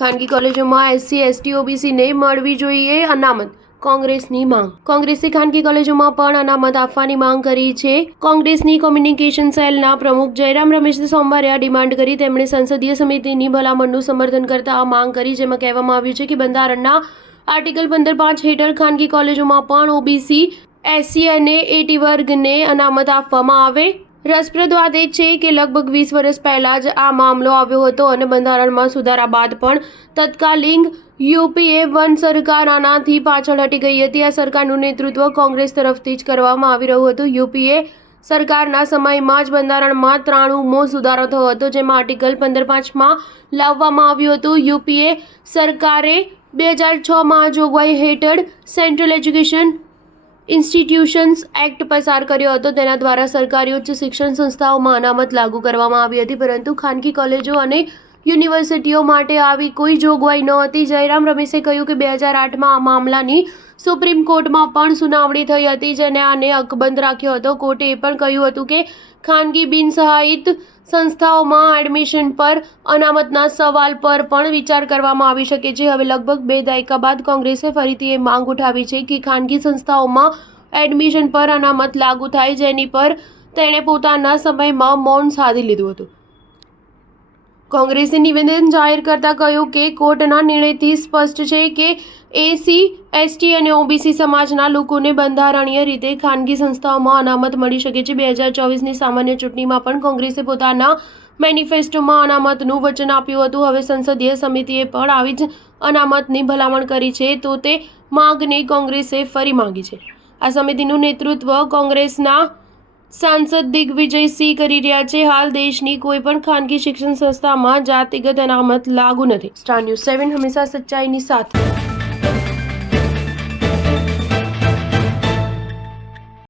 ખાનગી કોલેજોમાં SC ST ઓબીસીને મળવી જોઈએ અનામત, કોંગ્રેસની માંગ. કોંગ્રેસે ખાનગી કોલેજોમાં પણ અનામત આપવાની માંગ કરી છે. કોંગ્રેસની કોમ્યુનિકેશન સેલના પ્રમુખ જયરામ રમેશે સોમવારે આ ડિમાન્ડ કરી. તેમણે સંસદીય સમિતિની ભલામણનું સમર્થન કરતા આ માંગ કરી, જેમાં કહેવામાં આવ્યું છે કે બંધારણના આર્ટિકલ 15(5) હેઠળ ખાનગી કોલેજોમાં પણ ઓબીસી, એસસી અને એટી વર્ગને અનામત આપવામાં આવે. રસપ્રદ વાત એ છે કે લગભગ 20 વર્ષ પહેલા જ આ મામલો આવ્યો હતો અને બંધારણમાં સુધારા બાદ પણ તત્કાલીન યુપીએ 1 સરકાર આનાથી પાછળ હટી ગઈ હતી. આ સરકારનું નેતૃત્વ કોંગ્રેસ તરફથી જ કરવામાં આવી રહ્યું હતું. યુપીએ સરકારના સમયમાં જ બંધારણમાં 93મો સુધારો થયો હતો, જેમાં આર્ટિકલ 15(5)માં લાવવામાં આવ્યું હતું. યુપીએ સરકારે 2006માં આ જોગવાઈ હેઠળ સેન્ટ્રલ એજ્યુકેશન ઇન્સ્ટિટ્યુશન્સ એક્ટ પસાર કર્યો હતો. તેના દ્વારા સરકારી ઉચ્ચ શિક્ષણ સંસ્થાઓમાં અનામત લાગુ કરવામાં આવી હતી, પરંતુ ખાનગી કોલેજો અને યુનિવર્સિટીઓ માટે આવી કોઈ જોગવાઈ નહોતી. જયરામ રમેશે કહ્યું કે 2008માં આ મામલાની સુપ્રીમ કોર્ટમાં પણ સુનાવણી થઈ હતી, જેને આને અકબંધ રાખ્યો હતો. કોર્ટે એ પણ કહ્યું હતું કે ખાનગી બિનસહાયિત સંસ્થાઓમાં એડમિશન પર અનામતના સવાલ પર પણ વિચાર કરવામાં આવી શકે છે. હવે લગભગ 2 દાયકા બાદ કોંગ્રેસે ફરીથી એ માંગ ઉઠાવી છે કે ખાનગી સંસ્થાઓમાં એડમિશન પર અનામત લાગુ થાય, જેની પર તેણે પોતાના સમયમાં મૌન સાધી લીધું હતું. કોંગ્રેસે નિવેદન જાહેર કરતા કહ્યું કે કોર્ટના નિર્ણયથી સ્પષ્ટ છે કે એસસી, એસટી અને ઓબીસી સમાજના લોકોને બંધારણીય રીતે ખાનગી સંસ્થાઓમાં અનામત મળી શકે છે. 2024ની સામાન્ય ચૂંટણીમાં પણ કોંગ્રેસે પોતાના મેનિફેસ્ટોમાં અનામતનું વચન આપ્યું હતું. હવે સંસદીય સમિતિએ પણ આવી જ અનામતની ભલામણ કરી છે, તો તે માંગને કોંગ્રેસે ફરી માંગી છે. આ સમિતિનું નેતૃત્વ કોંગ્રેસના સાંસદ દિગ્વિજયસિંહ કરી રહ્યા છે. હાલ દેશની કોઈ પણ ખાનગી શિક્ષણ સંસ્થામાં જાતિગત અનામત લાગુ નથી. સ્ટાર ન્યૂઝ 7 હંમેશા સચ્ચાઈની સાથે.